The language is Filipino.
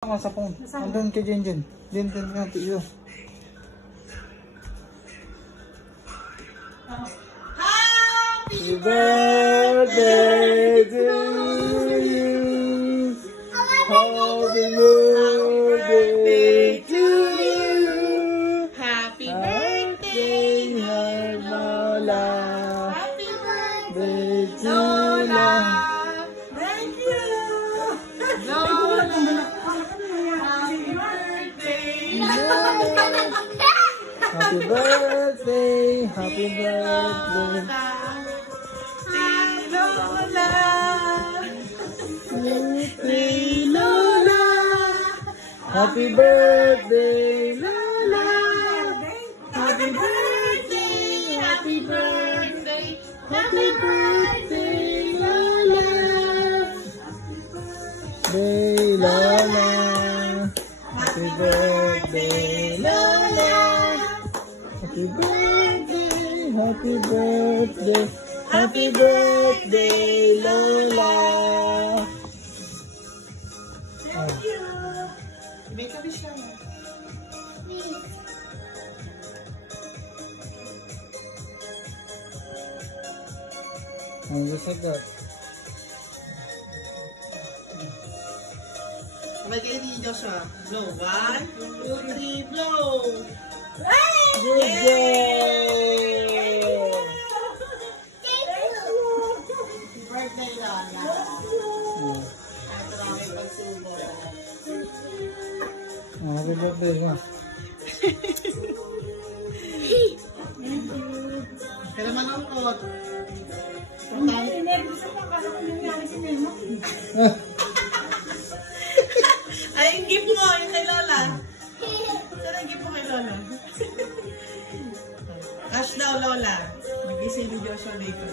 Ako sa phone. Andun kay Jenjen. Jenjen nga, tiyo. Happy birthday to you. Happy birthday to you. Happy birthday, Lola. Happy Birthday to Lola. Lola. Thank you, Lola. Happy birthday, Happy birthday, happy birthday. Lola. Birthday, Lola. Happy birthday, Lola. Happy birthday, happy birthday, Happy birthday, Lola. Day, Lola. Happy birthday, Lola. Happy birthday, happy birthday, happy birthday, Lola. Thank you. Make a wish lang. Ang sagot. Magkaya ni Joshua. Blow. 1, 2, 3, blow. Good day! Birthday, Lola. Ito lang yung pagsubo. Happy birthday, ma. Kaya manungkot. Ay, yung gift mo, yung kay Lola. Saan ang gift mo kay Lola? Cash daw, Lola. Mag-isip ni Joshua later.